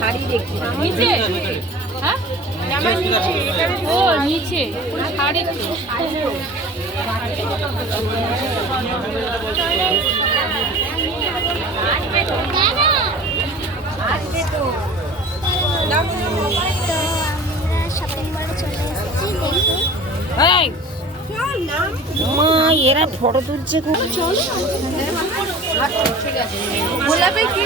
শাড়ি দেখছি নিচে হ্যাঁ জামার নিচে ও নিচে শাড়ি তো আসবে তো তো আমরা শপিং মলে চলে এসেছি দেখুন এই মা এরা ফটো তুলছে খুব গোলাপে কি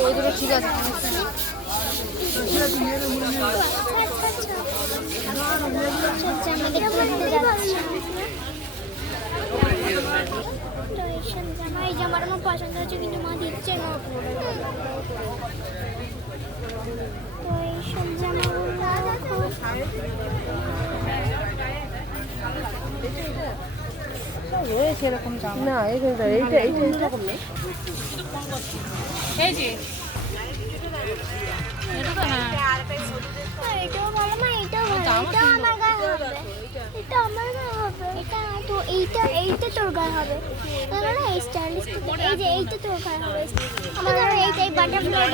ওইগুলো ঠিক আছে এই জামাটা আমার পছন্দ হচ্ছে কিন্তু মা দিচ্ছে না তো এইসব জামাগুলো সেরকম না এইটা এইটা এরকম নেই এই যে এটা তো হ্যাঁ এটাও ভালো মা এটাও ভালো এটা আমার গায়ে হবে এটা আমার গায়ে হবে এটা তো এইটা তোর গায়ে হবে তাহলে না এই স্টাইলিশ এই যে এইটা তোর গায়ে হবে আমার ধরো এই বাটারফ্লাই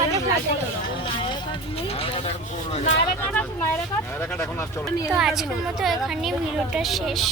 মায়ের কাট তো আজকের মতো এখানে ভিডিওটা শেষ।